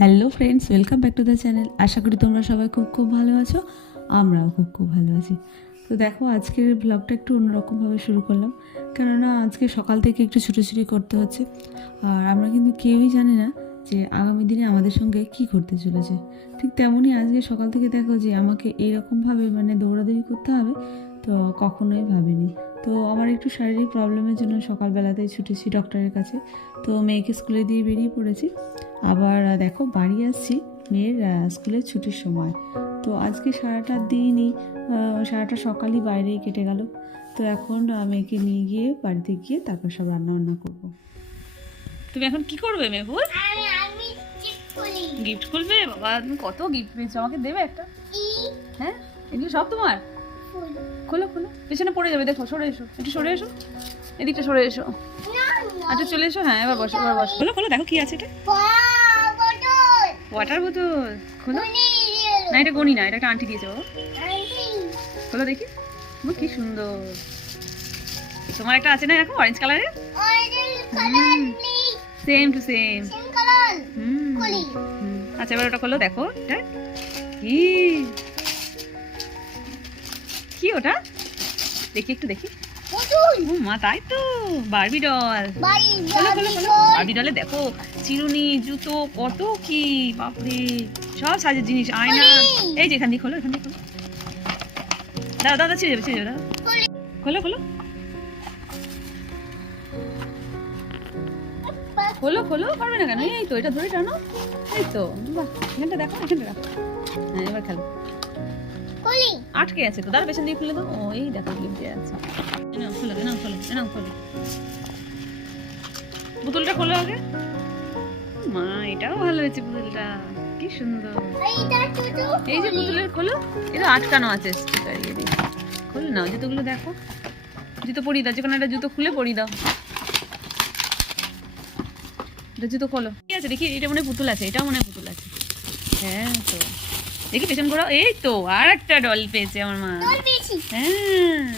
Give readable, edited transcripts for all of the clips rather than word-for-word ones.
Hello friends, welcome back to the channel. আশা করি তোমরা সবাই খুব ভালো আছো। আমরাও খুব ভালো আছি। তো দেখো, আজকের ব্লগটা একটু অন্যরকমভাবে শুরু করলাম, কেননা আজকে সকাল থেকে একটু ছুটোছুটি করতে হচ্ছে। আর আমরা কিন্তু কেউই জানি না যে আগামী দিনে আমাদের সঙ্গে কি করতে চলেছে। ঠিক তেমনই আজকে সকাল থেকে দেখো যে আমাকে এইরকমভাবে দৌড়াদৌড়ি করতে হবে, তো কখনোই ভাবিনি। তো আমার একটু শারীরিক প্রবলেমের জন্য সকালবেলাতেই ছুটেছি ডক্টরের কাছে। তো মেয়েকে স্কুলে দিয়ে বেরিয়ে পড়েছি। আবার দেখো বাড়ি আসছি মেয়ের স্কুলের ছুটির সময়। তো আজকে সারাটা সকালই বাইরেই কেটে গেল। তো এখন মেয়েকে নিয়ে গিয়ে বাড়িতে গিয়ে তারপর সব রান্না করবো। তুমি এখন কি করবে মেহুল? গিফট খুলবে? বাবা, তুমি কত গিফট পেয়েছো, আমাকে দেবে একটা? হ্যাঁ, এগুলো সব তোমার? খোলো খোলো, পেছনে পড়ে যাবে। দেখো, সরে এসো, একটু সরে এসো, এদিকটা সরে এসো। আচ্ছা চলে এসো। হ্যাঁ, এবার বসো, এবার বসো। খোলো খোলো, দেখো কি আছে এটা। ওয়াটার বোতল। খোলো। না, এটা গনি না, এটা একটা আন্টি দিয়েছে। খোলো দেখি। কি সুন্দর। তোমার একটা আছে না এরকম অরেঞ্জ কালারের? Same to same. আচ্ছা, এবার ওটা খোলো, দেখো এটা কি ওটা দেখি, একটু দেখি। মা, তাই তো, বারবি ডল। বারবি ডলে দেখো চিরুনি, জুতো, কত কি, বাপরে, সব সাজের জিনিস, আয়না। এই যে এখান দিয়ে খোলো, এখান দিয়ে খোলো। দাদা দাদা, ছিঁড়ে যাবে, ছিঁড়ে যাবে। দাদা খোলো খোলো খোলো খোলো, পারবে না কেন? এই তো, এটা ধরে টানো। এই তো, বাহ, এখানটা দেখো, এখানটা রাখো। হ্যাঁ, এবার খেলো। আটকে আছে তো, দাঁড়া, পেছন দিয়ে খুলে দাও। ও, এই দেখো, ক্লিপ দিয়ে আছে। খোলো, খোলো, খোলো। পুতুলটা খোলো আগে। মা, এটাও ভালো হয়েছে পুতুলটা, কি সুন্দর। এই যে পুতুলের খোলো, এটা আটকানো আছে স্টিকার দিয়ে। খোলো নাও, জুতোগুলো দেখো। জুতো পরিয়ে দাও, যেখানে একটা জুতো খুলে পরিয়ে দাও। এটা জুতো খোলো। কি আছে দেখি, এটা মনে পুতুল আছে, এটাও মনে পুতুল আছে। হ্যাঁ তো, দেখি পেছন ঘোরাও। এই তো, আর একটা ডল পেয়েছে আমার মা। হ্যাঁ,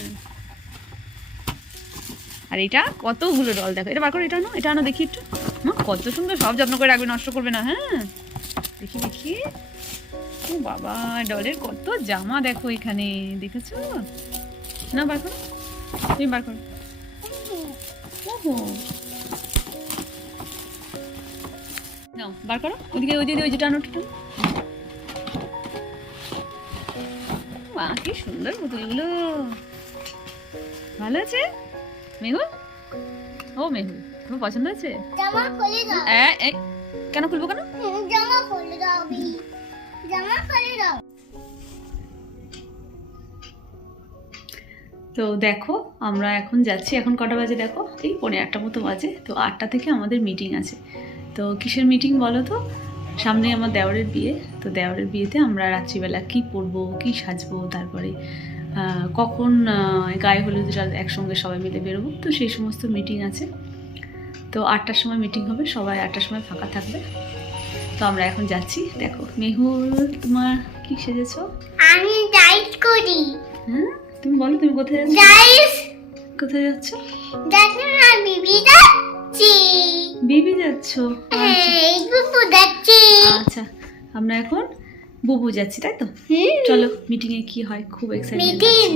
আর এটা কতগুলো ডল দেখো। এটা বার করো, এটা আনো, এটা আনো দেখি একটু। মা, কত সুন্দর, সব যত্ন করে রাখবে, নষ্ট করবে না। হ্যাঁ, দেখি দেখি। ও বাবা, ডলের কত জামা দেখো এখানে, দেখেছো? না, বার করো, তুমি বার করো। ওহো, নাও বার করো, ওদিকে ওই দিদি, ওই যেটা আনো, ওটা। মা, কি সুন্দর পুতুলগুলো, ভালো আছে মেহুল? ও মেহুল, তোমার পছন্দ আছে? কেন খুলবো কেন? তো দেখো, আমরা এখন যাচ্ছি। এখন কটা বাজে দেখো, এই 8:45 মতো বাজে। তো 8টা থেকে আমাদের মিটিং আছে। তো কিসের মিটিং বলো তো? সামনে আমার দেওরের বিয়ে। তো দেওরের বিয়েতে আমরা রাত্রিবেলা কি পরবো, কি সাজবো, তারপরে কখন গায়ে হলুদটা একসঙ্গে সবাই মিলে বেরোবো, তো সেই সমস্ত মিটিং আছে। তো 8টার সময় মিটিং হবে, সবাই 8টার সময় ফাঁকা থাকবে। তো আমরা এখন যাচ্ছি। দেখো মেহুল, তোমার কি সেজেছো? আমি ডাইট করি। হ্যাঁ, তুমি বলো, তুমি কোথায় যাচ্ছ? গাইস, কোথায় যাচ্ছ? দেখুন আমি বিবি যাচ্ছি। বিবি যাচ্ছ? এই বুবু যাচ্ছি। আচ্ছা, আমরা এখন বুবু যাচ্ছি, তাই তো? চলো, মিটিং এ কি হয়, খুব এক্সাইটেড। মিটিং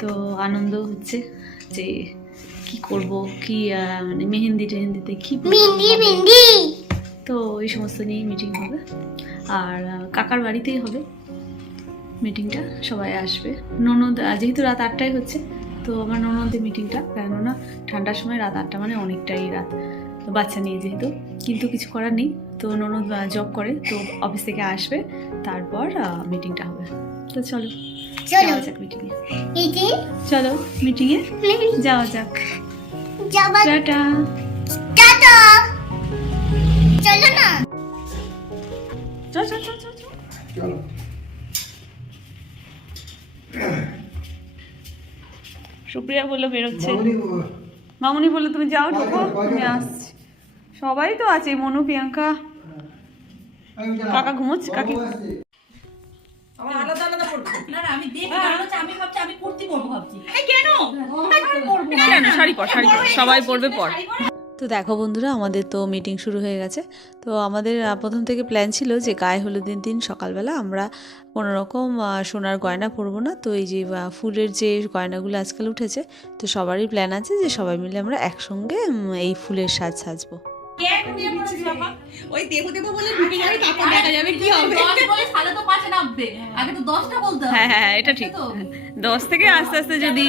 তো আনন্দ হচ্ছে যে কি করব, কি মেহেন্দি টেহেন্দিতে কি মিন্দি তো এই সমস্ত নিয়ে মিটিং হবে। আর কাকার বাড়িতেই হবে মিটিংটা, সবাই আসবে। ননদ, যেহেতু রাত 8টায় হচ্ছে, তো আমার ননদের মিটিংটা, কেননা ঠান্ডার সময় রাত 8টা মানে অনেকটাই রাত, তো বাচ্চা নিয়ে যেহেতু, কিন্তু কিছু করার নেই। তো ননদ জব করে, তো অফিস থেকে আসবে, তারপর মিটিংটা হবে। তো চলো যাওয়া যাক মিটিংয়ে। চলো মিটিংয়ে যাওয়া যাক। টাটা। চলো না, চল চল চল চল চল। সুপ্রিয়া বললো বেরোচ্ছে, মামুনি বললো তুমি যাও, ঢোকো, তুমি আসছি। সবাই তো আছে, মনু, প্রিয়াঙ্কা, কাকা ঘুমোচ্ছে, কাকি। কেন শাড়ি পর, শাড়ি পর, সবাই পরবে পর। তো দেখো বন্ধুরা, আমাদের তো মিটিং শুরু হয়ে গেছে। তো আমাদের প্রথম থেকে প্ল্যান ছিল যে গায়ে হলুদের দিন সকালবেলা আমরা কোনো রকম সোনার গয়না পরবো না। তো এই যে ফুলের যে গয়নাগুলো আজকাল উঠেছে, তো সবারই প্ল্যান আছে যে সবাই মিলে আমরা একসঙ্গে এই ফুলের সাজ সাজবো। ওই দেবো দেবো বলে ঢুকে যাবে, তারপর দেখা যাবে কি হবে। 10 বলে সালে তো 5 নামবে, আগে তো 10টা বলতে হবে। হ্যাঁ হ্যাঁ, এটা ঠিক। 10 থেকে আস্তে আস্তে যদি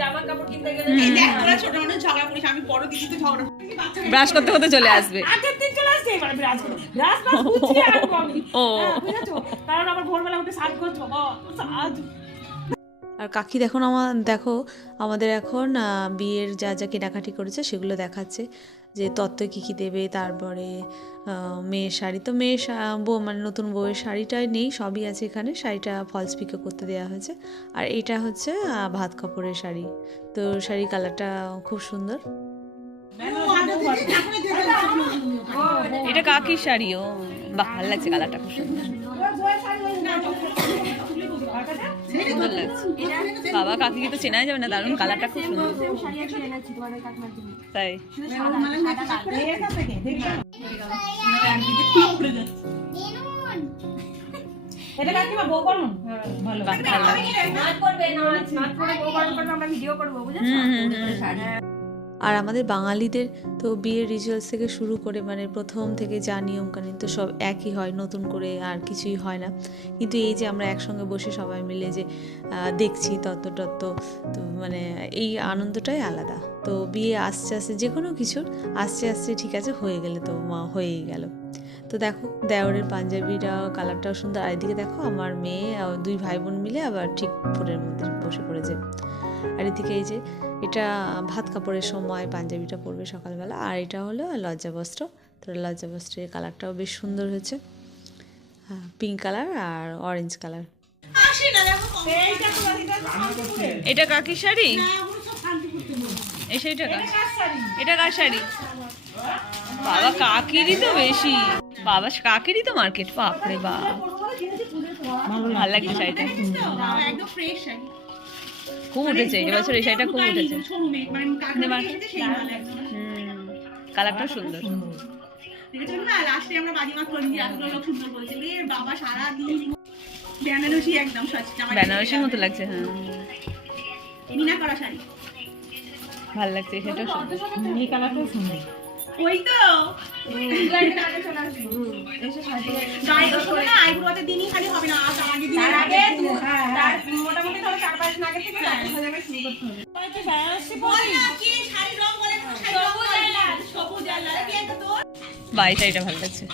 জামা কাপড় কিনতে গেলে এই দেখ তোরা ছোট মানুষ ঝগড়া করিস, আমি বড় দিদি তো ঝগড়া করি। ব্রাশ করতে করতে চলে আসবে। আগের দিন চলে আসছে, এবার ব্রাশ করো, ব্রাশ বুঝিয়ে রাখবো আমি। ও বুঝেছো? কারণ আবার ভোরবেলা উঠে সাজ করছো, সাজ। আর কাকি দেখো আমাদের এখন বিয়ের যা যা কেনাকাটি করেছে সেগুলো দেখাচ্ছে, যে তত্ত্ব কী কী দেবে। তারপরে মেয়ের শাড়ি, তো মেয়ের মানে নতুন বউয়ের শাড়িটাই নেই, সবই আছে এখানে। শাড়িটা ফলস পিকো করতে দেওয়া হয়েছে। আর এটা হচ্ছে ভাত কাপড়ের শাড়ি। তো শাড়ি কালারটা খুব সুন্দর। এটা কাকির শাড়িও, বাহ ভালো লাগছে, কালারটা খুব সুন্দর, সুন্দর লাগছে। বাবা কাকিকে তো চেনাই যাবে না, দারুণ কালারটা খুব সুন্দর। তাই এটা কাকিমা বউ করুন, ভালো বাহ, ভালো লাগছে। নাচ করবে, নাচ করে বউ বারণ করবে, আমরা ভিডিও করব, বুঝেছো? আর আমাদের বাঙালিদের তো বিয়ের রিচুয়ালস থেকে শুরু করে মানে প্রথম থেকে যা নিয়মকানুন তো সব একই হয়, নতুন করে আর কিছুই হয় না। কিন্তু এই যে আমরা একসঙ্গে বসে সবাই মিলে যে দেখছি তত্ত্ব তো মানে এই আনন্দটাই আলাদা। তো বিয়ে আস্তে আস্তে যে কোনো কিছুর আস্তে আস্তে ঠিক আছে হয়ে গেলে তো হয়েই গেল। তো দেখো দেওরের পাঞ্জাবিটা কালারটাও সুন্দর। আর এদিকে দেখো আমার মেয়ে দুই ভাই বোন মিলে আবার ঠিক ফুলের মধ্যে বসে পড়েছে। আর এদিকে এই যে এটা ভাত কাপড়ের সময় পাঞ্জাবিটা পরবে সকালবেলা। আর এটা হলো লজ্জাবস্ত্র। তো লজ্জাবস্ত্রের কালারটাও বেশ সুন্দর হয়েছে, পিঙ্ক কালার আর অরেঞ্জ কালার। এটা কাকির শাড়ি, এই শাড়িটা এটা কার শাড়ি? বাবা কাকিরই তো বেশি, বাবা কাকিরই তো মার্কেট। বাপরে বাপ, ভালো লাগছে শাড়িটা, একদম ফ্রেশ শাড়ি, খুব উঠেছে এবছর এই শাড়িটা, খুব উঠেছে। কালারটা সুন্দর। দেখেছো না লাস্টে আমরা বাজিমাত করি, এতগুলো লোক সুন্দর বলছে রে বাবা, সারা দিন বেনারসি একদম সস্তা, বেনারসির মতো লাগছে। হ্যাঁ, মিনা করা শাড়ি ভালো লাগছে, সেটা সুন্দর। এই কালারটাও সুন্দর। ওই তো লাইটের আগে চলে আসবো, এসে সাজে গায়ে তো শোনো না, আইব্রোতে দিনই খালি হবে না, তার আগে দিন তার আগে হ্যাঁ, তার মোটামুটি ধরো 4-5 দিন আগে থেকে সাজানো শুরু করতে হবে। হয়তো বেনারসি বল পরি। না কি শাড়ি রং বলে, কোন শাড়ি রং বলে, সবুজ আর লাল, কি এটা তোর বাই শাড়িটা ভালো লাগছে।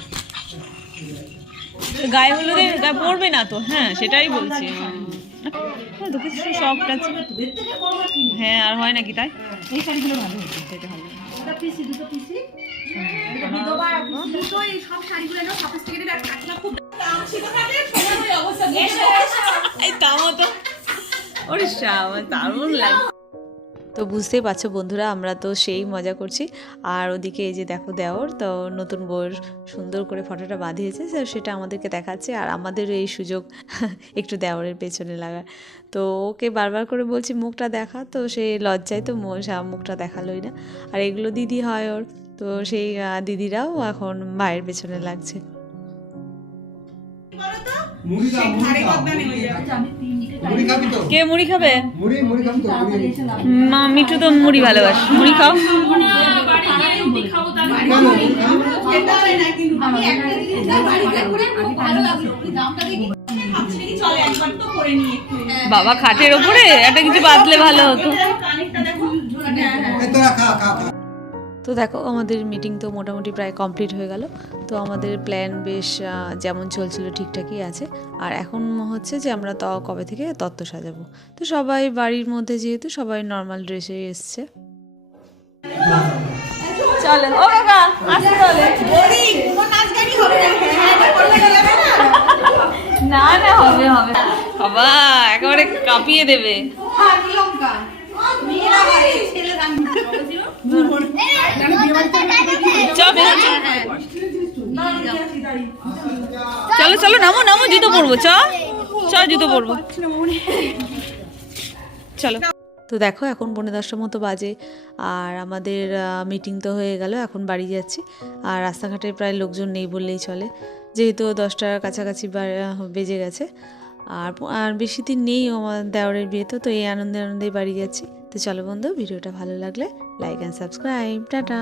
গায়ে হলুদে গায়ে পরবে না তো? হ্যাঁ সেটাই বলছি। সফট আছে, হ্যাঁ আর হয় নাকি তাই? এই শাড়িগুলো ভালো হয়েছে। সেটা ভালো। বিধবা দুটো এই সব শাড়িগুলো না সফিস্টিকেটেড আর কাটনা খুব ছিল থাকে, সময় ওই অবস্থা এই তাও তো ওরে দারুণ লাগে। তো বুঝতেই পারছো বন্ধুরা, আমরা তো সেই মজা করছি। আর ওদিকে এই যে দেখো দেওর তো নতুন বউয়ের সুন্দর করে ফটোটা বাঁধিয়েছে, সেটা আমাদেরকে দেখাচ্ছে। আর আমাদের এই সুযোগ একটু দেওরের পেছনে লাগার। তো ওকে বারবার করে বলছি মুখটা দেখা, তো সে লজ্জায় তো মুখটা দেখালোই না। আর এগুলো দিদি হয় ওর, তো সেই দিদিরাও এখন ভাইয়ের পেছনে লাগছে। বলো তো মুড়ি দাও, মুড়ি ঘাড়ে দাও, বদনামে হয়ে যাবে। আমি 3টে মুড়ি খাবি তো? কে মুড়ি খাবে? মুড়ি খাবি তো? তাড়াতাড়ি এসে লাভ মা মিঠু তো মুড়ি ভালোবাসে, মুড়ি খাও। বাড়ি গিয়ে রুটি খাবো, তার কেন? মুড়ি খাবি? খেতে হবে না কিন্তু আমি একটা জিনিস বাড়িতে করে খুব ভালো লাগলো, এই দামটা দেখি ভাবছি নাকি চলে একবার তো করে নিয়ে একটু বাবা খাটের ওপরে একটা কিছু বাঁধলে ভালো হতো। কানেরটা দেখো এই তোরা খা খা খা। তো দেখো আমাদের মিটিং তো মোটামুটি প্রায় কমপ্লিট হয়ে গেল। তো আমাদের প্ল্যান বেশ যেমন চলছিল ঠিকঠাকই আছে। আর এখন হচ্ছে যে আমরা কবে থেকে তত্ত্ব সাজাবো। তো সবাই বাড়ির মধ্যে যেহেতু সবাই নর্মাল ড্রেসে এসছে। চলে ও কাকা আসতে চলে। বলি কোনো নাচ গানই হবে না, হ্যাঁ করলে যাবে না। না না হবে হবে, বাবা একেবারে কাঁপিয়ে দেবে। হ্যাঁ লঙ্কা মেয়েরা হয় ছেলে রান্না চলো চলো নামো নামো, জুতো পরবো, চ জুতো পরবো, চলো। তো দেখো এখন 10:45 মতো বাজে, আর আমাদের মিটিং তো হয়ে গেল, এখন বাড়ি যাচ্ছি। আর রাস্তাঘাটে প্রায় লোকজন নেই বললেই চলে, যেহেতু 10টার কাছাকাছি বেজে গেছে। আর বেশি দিন নেই আমার দেওরের বিয়েতে, তো এই আনন্দে আনন্দেই বাড়ি যাচ্ছি। তো চলো বন্ধু, ভিডিওটা ভালো লাগলে লাইক অ্যান্ড সাবস্ক্রাইব, টাটা।